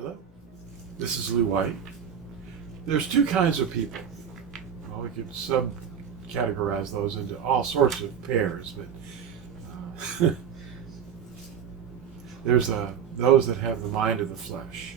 Hello, this is Lou White. There's two kinds of people. Well, we could subcategorize those into all sorts of pairs, but there's those that have the mind of the flesh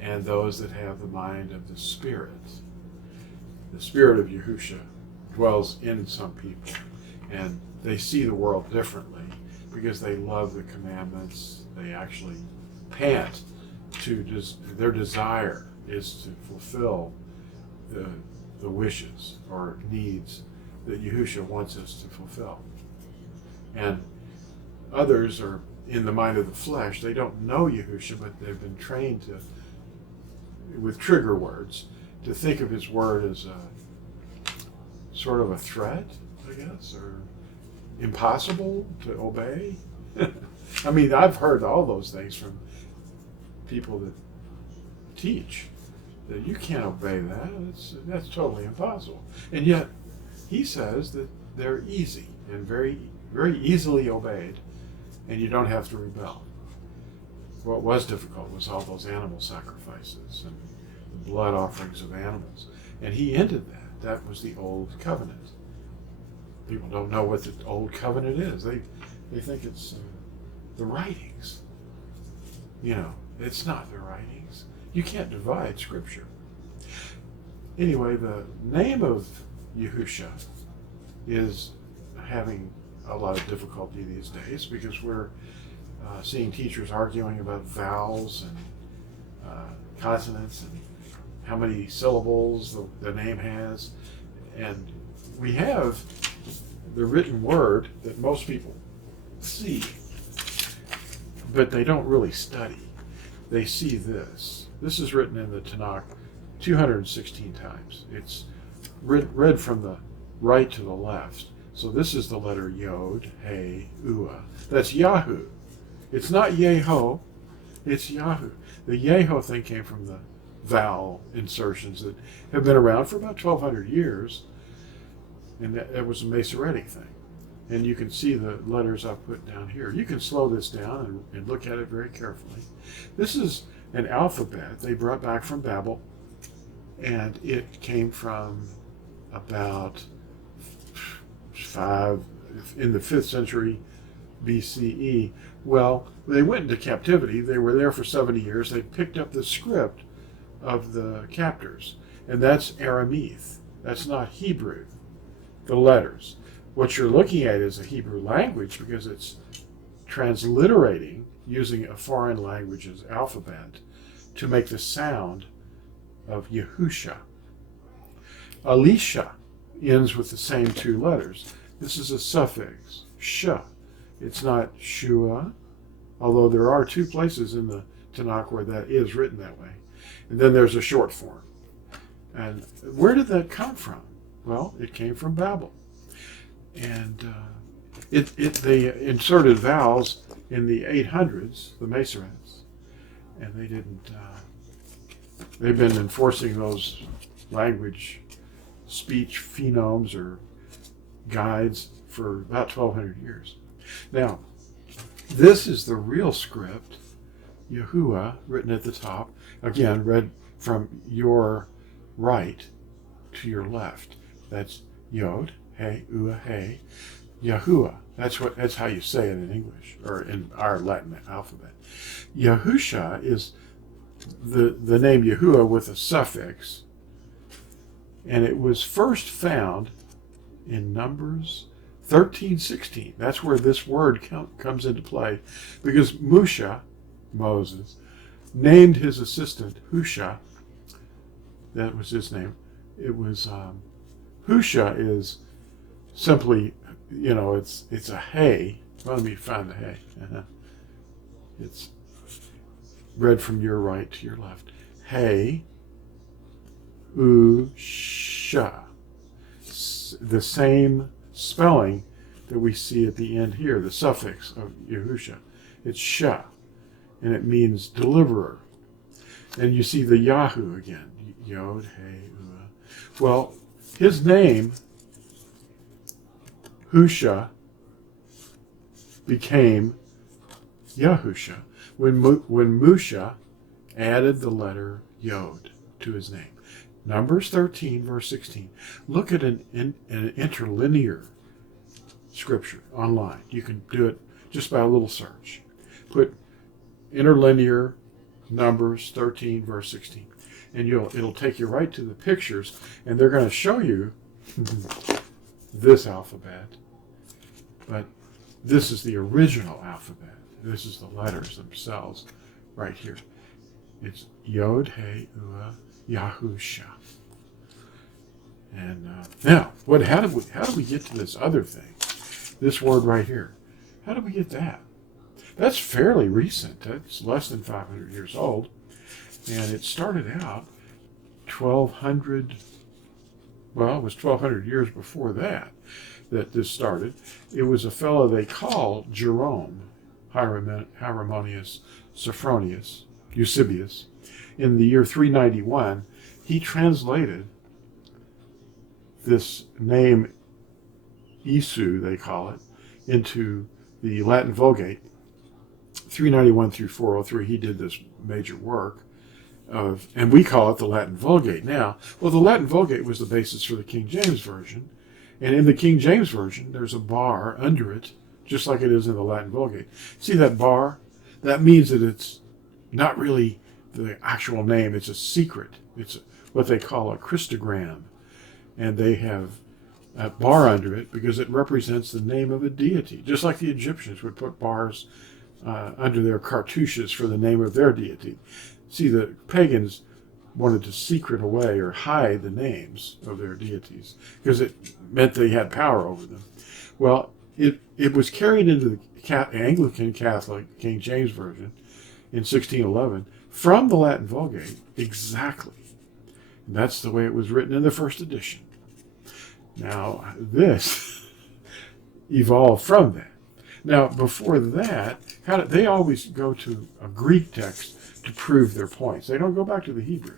and those that have the mind of the Spirit. The Spirit of Yahusha dwells in some people, and they see the world differently because they love the commandments. They actually pant to their desire is to fulfill the wishes or needs that Yahusha wants us to fulfill. And others are in the mind of the flesh. They don't know Yahusha, but they've been trained to, with trigger words, to think of his word as a sort of a threat, I guess, or impossible to obey. I mean, I've heard all those things from people that teach that you can't obey that. That's totally impossible. And yet, he says that they're easy and very, very easily obeyed, and you don't have to rebel. What was difficult was all those animal sacrifices and the blood offerings of animals. And he ended that. That was the old covenant. People don't know what the old covenant is. They think it's the writings. You know, it's not the writings. You can't divide Scripture. Anyway, the name of Yahusha is having a lot of difficulty these days because we're seeing teachers arguing about vowels and consonants and how many syllables the name has. And we have the written word that most people see, but they don't really study. They see this. This is written in the Tanakh 216 times. It's read from the right to the left. So this is the letter Yod, He, Ua. That's Yahu. It's not Yeho, it's Yahu. The Yeho thing came from the vowel insertions that have been around for about 1,200 years, and that was a Masoretic thing. And you can see the letters I've put down here. You can slow this down and look at it very carefully. This is an alphabet they brought back from Babel, and it came from about in the 5th century BCE. Well, they went into captivity. They were there for 70 years. They picked up the script of the captors, and that's Aramaic. That's not Hebrew, the letters. What you're looking at is a Hebrew language because it's transliterating using a foreign language's alphabet to make the sound of Yahusha. Elisha ends with the same two letters. This is a suffix, sha. It's not shua, although there are two places in the Tanakh where that is written that way. And then there's a short form. And where did that come from? Well, it came from Babel. And they inserted vowels in the 800s, the Masoretes, and they didn't. They've been enforcing those language speech phenomes or guides for about 1,200 years. Now, this is the real script, Yahuwah, written at the top. Again, read from your right to your left. That's Yod, He, Ua, He, Yahuwah. That's how you say it in English, or in our Latin alphabet. Yahusha is the name Yahuwah with a suffix, and it was first found in Numbers 13:16. That's where this word comes into play, because Moses, named his assistant Husha. That was his name. It was Husha is simply, it's a hey. Well, let me find the hey. It's read from your right to your left. Hey, Usha. The same spelling that we see at the end here, the suffix of Yahusha. It's Sha, and it means deliverer. And you see the Yahu again, Yod, He, Ua. Well, his name, Husha, became Yahusha when Musha added the letter Yod to his name. Numbers 13, verse 16. Look at an interlinear scripture online. You can do it just by a little search. Put interlinear Numbers 13, verse 16. And it'll take you right to the pictures, and they're going to show you this alphabet. But this is the original alphabet. This is the letters themselves right here. It's Yod, He, Ua, Yahusha. And now, how do we get to this other thing? This word right here. How did we get that? That's fairly recent. That's less than 500 years old. And it started out 1,200, well, it was 1,200 years before that this started. It was a fellow they called Jerome, Hieronymus Sophronius, Eusebius. In the year 391, he translated this name, Isu, they call it, into the Latin Vulgate. 391 through 403, he did this major work and we call it the Latin Vulgate now. Well, the Latin Vulgate was the basis for the King James Version, and in the King James Version, there's a bar under it, just like it is in the Latin Vulgate. See that bar? That means that it's not really the actual name, it's a secret. It's what they call a Christogram, and they have a bar under it because it represents the name of a deity, just like the Egyptians would put bars under their cartouches for the name of their deity. See, the pagans wanted to secret away or hide the names of their deities because it meant they had power over them. Well, it was carried into the Anglican Catholic King James Version in 1611 from the Latin Vulgate exactly. And that's the way it was written in the first edition. Now, this evolved from that. Now, before that, they always go to a Greek text to prove their points. They don't go back to the Hebrew.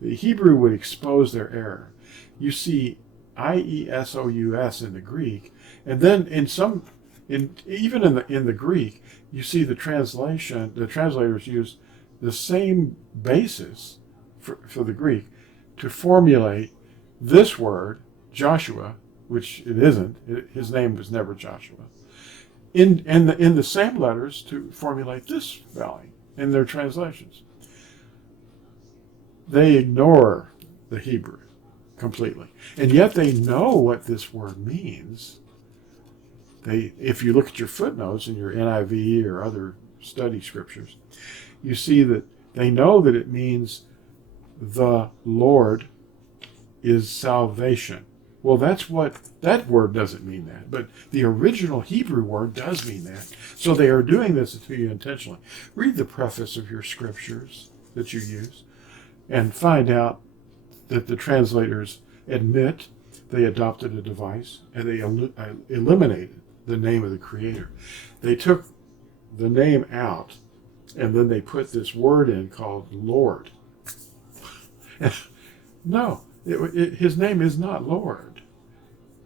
The Hebrew would expose their error. You see Iesous in the Greek, and then even in the Greek, you see the translators use the same basis for the Greek to formulate this word, Joshua, which it isn't. His name was never Joshua. In the same letters to formulate this spelling in their translations. They ignore the Hebrew completely. And yet they know what this word means. If you look at your footnotes in your NIV or other study scriptures, you see that they know that it means the Lord is salvation. Well, that word doesn't mean that, but the original Hebrew word does mean that. So they are doing this to you intentionally. Read the preface of your scriptures that you use and find out that the translators admit they adopted a device and they eliminated the name of the Creator. They took the name out and then they put this word in called Lord. No, his name is not Lord.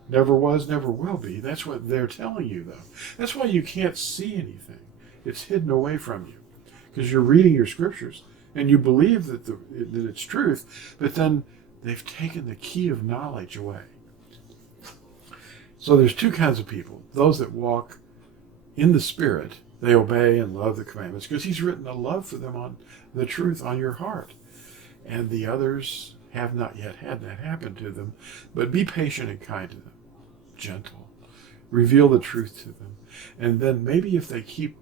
Never was, never will be. That's what they're telling you, though. That's why you can't see anything. It's hidden away from you because you're reading your scriptures and you believe that it's truth, but then they've taken the key of knowledge away. So there's two kinds of people. Those that walk in the Spirit, they obey and love the commandments because he's written a love for them on the truth on your heart. And the others have not yet had that happen to them, but be patient and kind to them. Gentle. Reveal the truth to them. And then maybe if they keep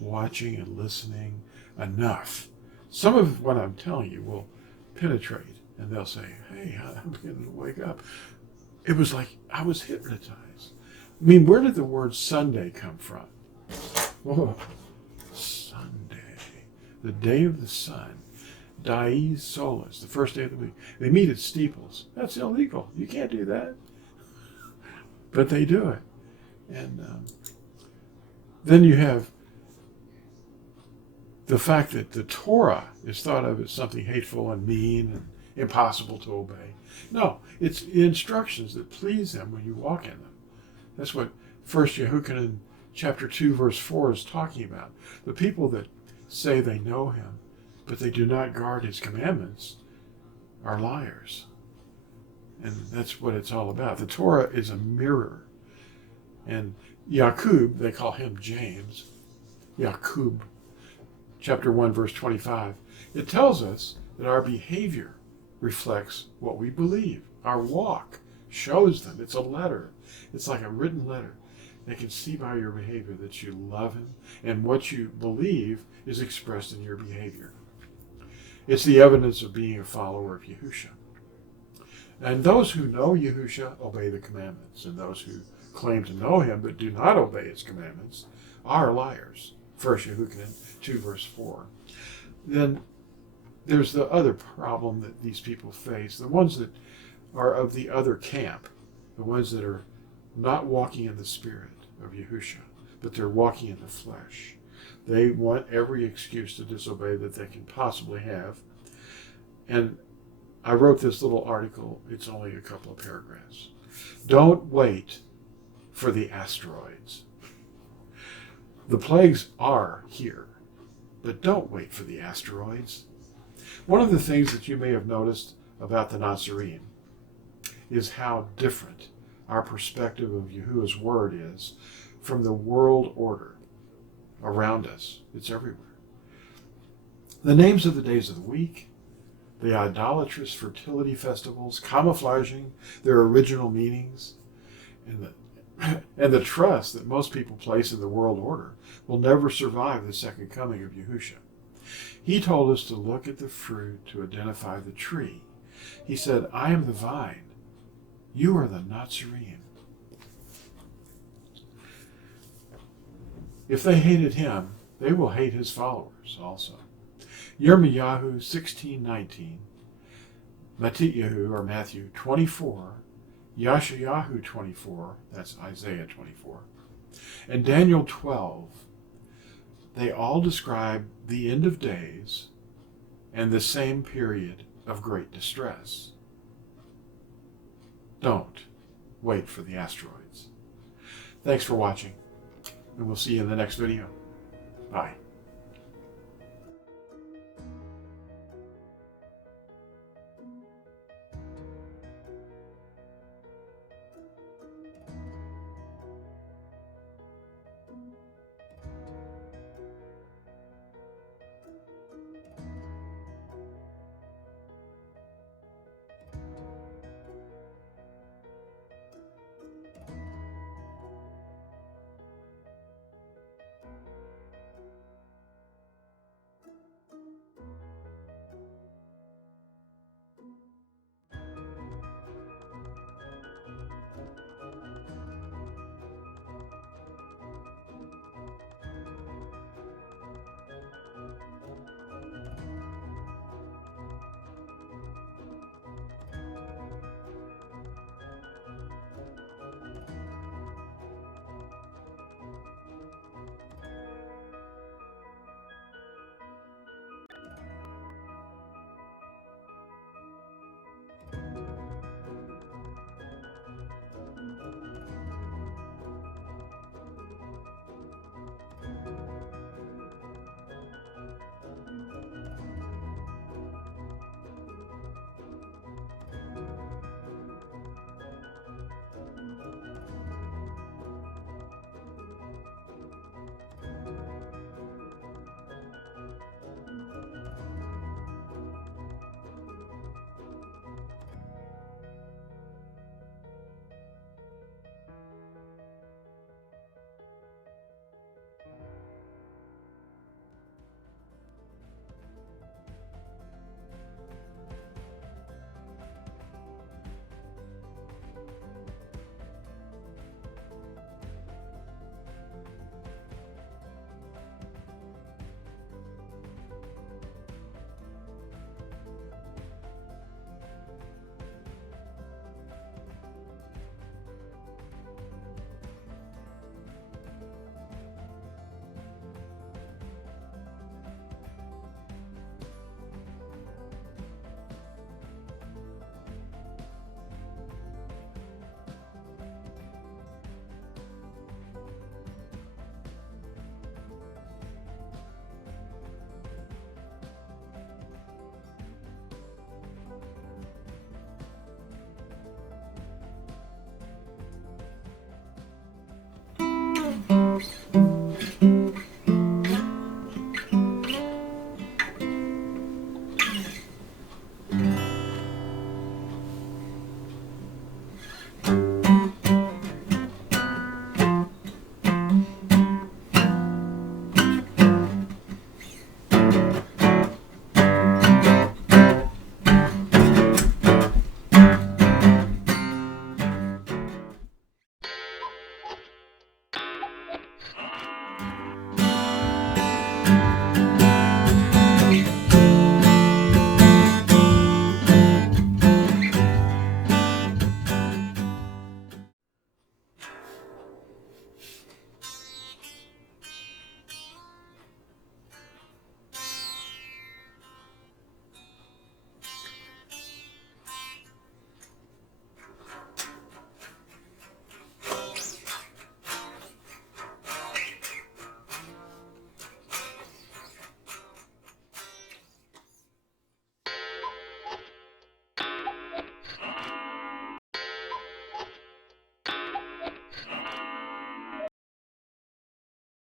watching and listening enough, some of what I'm telling you will penetrate and they'll say, hey, I'm beginning to wake up. It was like I was hypnotized. I mean, where did the word Sunday come from? Oh, Sunday, the day of the sun. Dies Solis, the first day of the week. They meet at steeples. That's illegal. You can't do that. But they do it. And then you have the fact that the Torah is thought of as something hateful and mean and impossible to obey. No, it's instructions that please him when you walk in them. That's what 1 chapter 2, verse 4 is talking about. The people that say they know him, but they do not guard his commandments are liars. And that's what it's all about. The Torah is a mirror. And Yaqub, they call him James, Yaqub, chapter 1, verse 25, it tells us that our behavior reflects what we believe. Our walk shows them. It's a letter. It's like a written letter. They can see by your behavior that you love him, and what you believe is expressed in your behavior. It's the evidence of being a follower of Yahusha. And those who know Yahusha obey the commandments, and those who claim to know him but do not obey his commandments are liars. 1 Yehuchanan 2, verse 4. Then there's the other problem that these people face, the ones that are of the other camp, the ones that are not walking in the spirit of Yahusha, but they're walking in the flesh. They want every excuse to disobey that they can possibly have. And I wrote this little article. It's only a couple of paragraphs. Don't wait for the asteroids. The plagues are here, but don't wait for the asteroids. One of the things that you may have noticed about the Natsarim is how different our perspective of Yahuwah's word is from the world order around us. It's everywhere. The names of the days of the week, the idolatrous fertility festivals, camouflaging their original meanings, and the trust that most people place in the world order will never survive the second coming of Yahusha. He told us to look at the fruit to identify the tree. He said, I am the vine. You are the Natsarim. If they hated him, they will hate his followers also. Yirmiyahu 16:19, Matityahu or Matthew 24, Yashayahu 24, that's Isaiah 24, and Daniel 12, they all describe the end of days and the same period of great distress. Don't wait for the asteroids. Thanks for watching, and we'll see you in the next video. Bye.